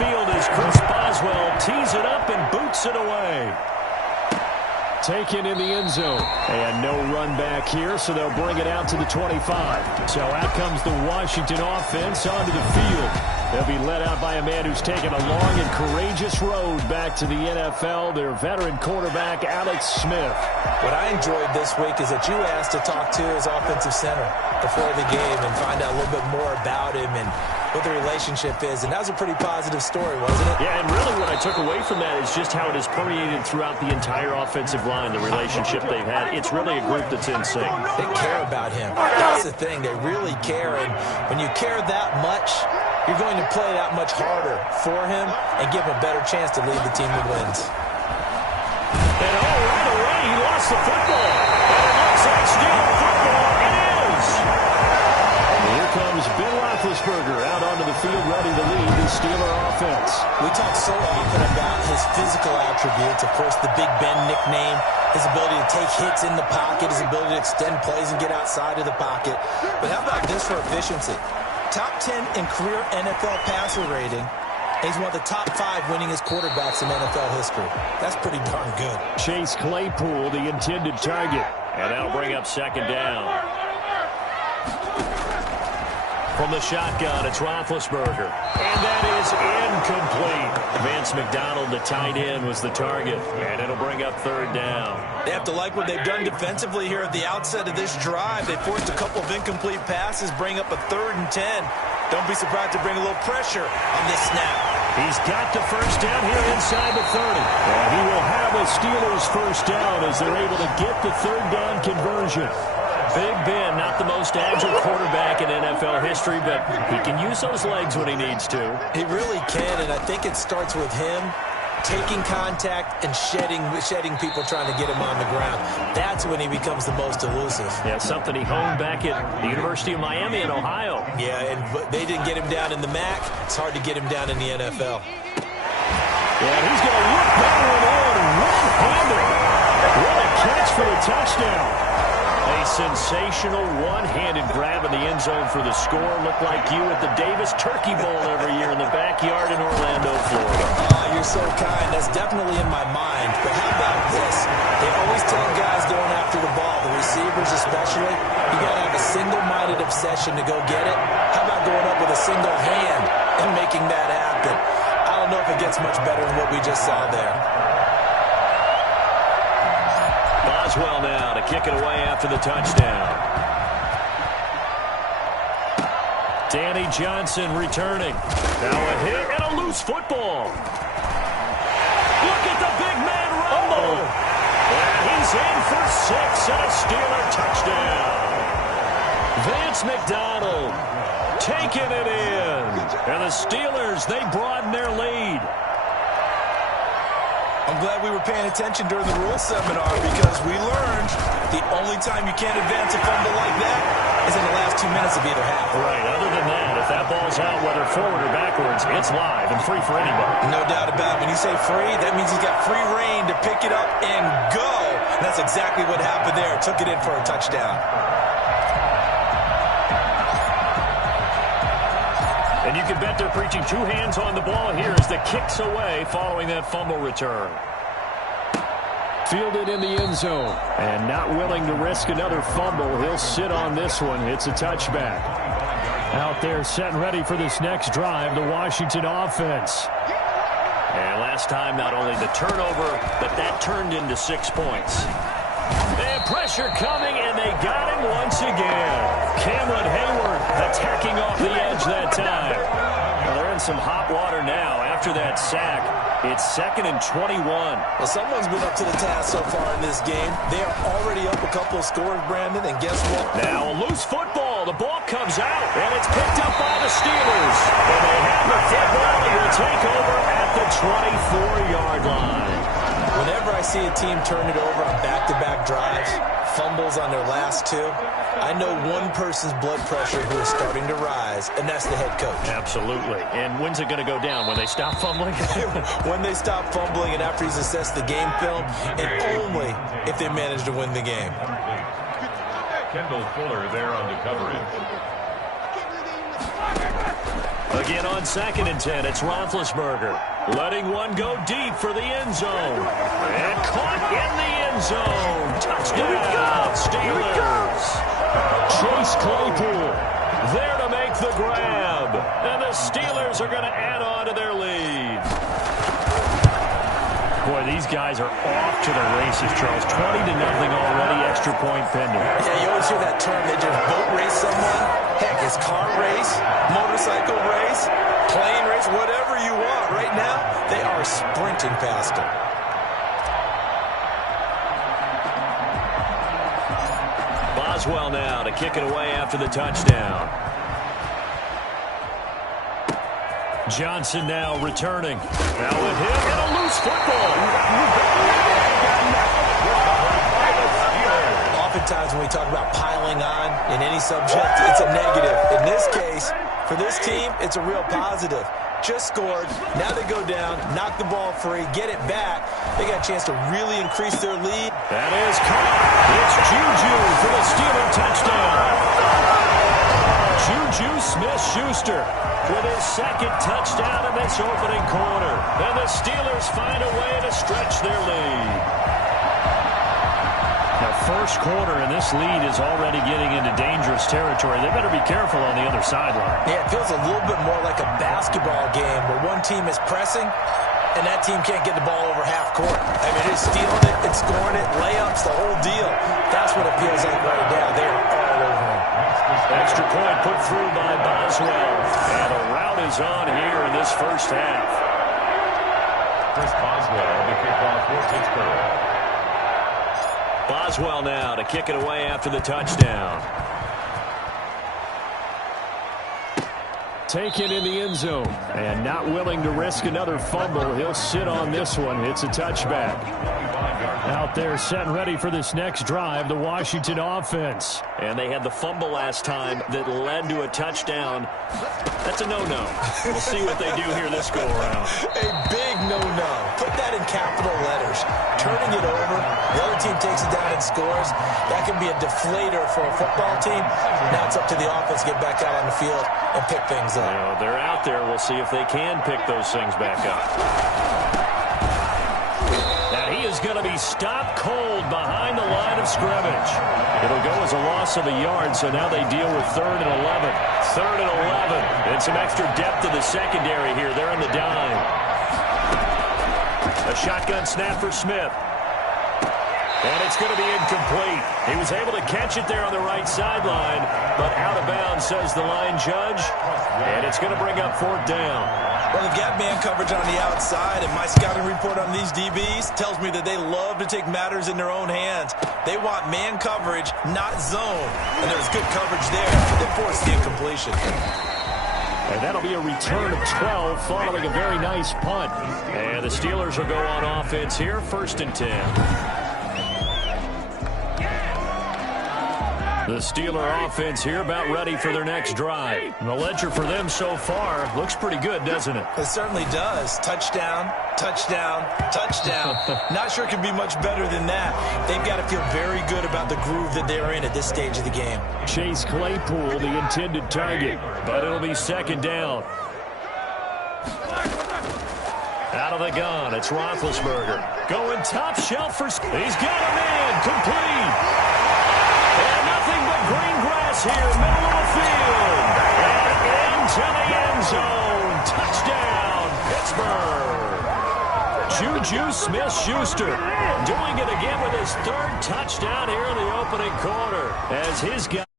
field as Chris Boswell tees it up and boots it away. Taken in the end zone. And no run back here, so they'll bring it out to the 25. So out comes the Washington offense onto the field. They'll be led out by a man who's taken a long and courageous road back to the NFL, their veteran quarterback, Alex Smith. What I enjoyed this week is that you asked to talk to his offensive center before the game and find out a little bit more about him and what the relationship is. And that was a pretty positive story, wasn't it? Yeah, and really what I took away from that is just how it has permeated throughout the entire offensive line, the relationship they've had. It's really a group that's in sync. They care about him. That's the thing. They really care. And when you care that much, you're going to play that much harder for him and give him a better chance to lead the team to wins. And right away, he lost the football. And it looks like stealing football. It is. And here comes Ben Roethlisberger out onto the field ready to lead the Steeler offense. We talk so often about his physical attributes. Of course, the Big Ben nickname, his ability to take hits in the pocket, his ability to extend plays and get outside of the pocket. But how about this for efficiency? Top 10 in career NFL passer rating. He's one of the top 5 winningest quarterbacks in NFL history. That's pretty darn good. Chase Claypool, the intended target. And that'll bring up second down. From the shotgun, it's Roethlisberger. And that is incomplete. Vance McDonald, the tight end, was the target. And it'll bring up third down. They have to like what they've done defensively here at the outset of this drive. They forced a couple of incomplete passes, bring up a 3rd and 10. Don't be surprised to bring a little pressure on this snap. He's got the first down here inside the 30. And he will have a Steelers first down as they're able to get the third down conversion. Big Ben, not the most agile quarterback in NFL history, but he can use those legs when he needs to. He really can, and I think it starts with him taking contact and shedding people trying to get him on the ground. That's when he becomes the most elusive. Yeah, something he honed back at the University of Miami in Ohio. Yeah, and they didn't get him down in the MAC. It's hard to get him down in the NFL. Yeah, he's going to whip that one in one-handed. What a catch for the touchdown. A sensational one-handed grab in the end zone for the score. Looked like you at the Davis Turkey Bowl every year in the backyard in Orlando, Florida. You're so kind. That's definitely in my mind. But how about this? They always tell guys going after the ball, the receivers especially, you got to have a single-minded obsession to go get it. How about going up with a single hand and making that happen? I don't know if it gets much better than what we just saw there. Boswell now to kick it away after the touchdown. Danny Johnson returning. Now a hit and a loose football. Look at the big man rumble. And he's in for 6 and a Steeler touchdown. Vance McDonald taking it in. And the Steelers, they broaden their lead. I'm glad we were paying attention during the rules seminar because we learned the only time you can't advance a fumble like that is in the last 2 minutes of either half. Right. Other than that, if that ball's out, whether forward or backwards, it's live and free for anybody. No doubt about it. When you say free, that means he's got free reign to pick it up and go. And that's exactly what happened there. Took it in for a touchdown. And you can bet they're preaching 2 hands on the ball here as the kick's away following that fumble return. Fielded in the end zone. And not willing to risk another fumble. He'll sit on this one. It's a touchback. Out there set and ready for this next drive, the Washington offense. And last time, not only the turnover, but that turned into 6 points. And pressure coming, and they got him once again. Cameron Hayward attacking off the edge that time. Well, they're in some hot water now after that sack. It's 2nd and 21. Well, someone's been up to the task so far in this game. They are already up a couple of scores, Brandon, and guess what? Now a loose football. The ball comes out, and it's picked up by the Steelers. And they have the football and will take over at the 24-yard line. Whenever I see a team turn it over on back-to-back drives, fumbles on their last 2, I know one person's blood pressure who is starting to rise, and that's the head coach. Absolutely. And when's it going to go down? When they stop fumbling? When they stop fumbling and after he's assessed the game film, and only if they manage to win the game. Kendall Fuller there on the coverage. Again on 2nd and 10, it's Roethlisberger. Letting one go deep for the end zone. And caught in the end zone. Touchdown, Steelers. Chase Claypool there to make the grab. And the Steelers are going to add on to their lead. Boy, these guys are off to the races, Charles. 20-0 already, extra point pending. Yeah, you always hear that term, they just boat race someone. Heck, it's car race, motorcycle race, plane race, whatever you want. Right now, they are sprinting past them. Boswell now to kick it away after the touchdown. Johnson now returning. Now with him and a loose football. Oftentimes when we talk about piling on in any subject, it's a negative. In this case, for this team, it's a real positive. Just scored. Now they go down, knock the ball free, get it back. They got a chance to really increase their lead. That is caught. It's Juju for the Steeler touchdown. Juju Smith-Schuster with his 2nd touchdown in this opening quarter. And the Steelers find a way to stretch their lead. Now, first quarter, and this lead is already getting into dangerous territory. They better be careful on the other sideline. Yeah, it feels a little bit more like a basketball game where one team is pressing and that team can't get the ball over half court. I mean, it's stealing it, it's scoring it, layups, the whole deal. That's what it feels like right now. They're all over him. Extra point put through by Boswell. And a rout is on here in this first half. Chris Boswell, the kickoff for Pittsburgh. Boswell now to kick it away after the touchdown. Taken in the end zone. And not willing to risk another fumble. He'll sit on this one. It's a touchback. Out there set and ready for this next drive, the Washington offense. And they had the fumble last time that led to a touchdown. That's a no-no. We'll see what they do here this go-around. A big no-no. Put that in capital letters. Turning it over, the other team takes it down and scores. That can be a deflator for a football team. Now it's up to the offense to get back out on the field and pick things up. You know, they're out there. We'll see if they can pick those things back up. And he is going to be stopped cold behind the line of scrimmage. It'll go as a loss of a yard, so now they deal with 3rd and 11. 3rd and 11. And some extra depth to the secondary here. They're in the dime. A shotgun snap for Smith. And it's going to be incomplete. He was able to catch it there on the right sideline, but out of bounds, says the line judge. And it's going to bring up 4th down. Well, they've got man coverage on the outside, and my scouting report on these DBs tells me that they love to take matters in their own hands. They want man coverage, not zone. And there's good coverage there. They forced the incompletion. And that'll be a return of 12 following a very nice punt. And the Steelers will go on offense here, 1st and 10. The Steeler offense here about ready for their next drive. And the ledger for them so far looks pretty good, doesn't it? It certainly does. Touchdown, touchdown, touchdown. Not sure it can be much better than that. They've got to feel very good about the groove that they're in at this stage of the game. Chase Claypool, the intended target, but it'll be 2nd down. Out of the gun, it's Roethlisberger. Going top shelf for... He's got a man, complete. And nothing but green grass here, middle of the field. And into the end zone. Touchdown, Pittsburgh. Juju Smith-Schuster doing it again with his 3rd touchdown here in the opening quarter as his guy...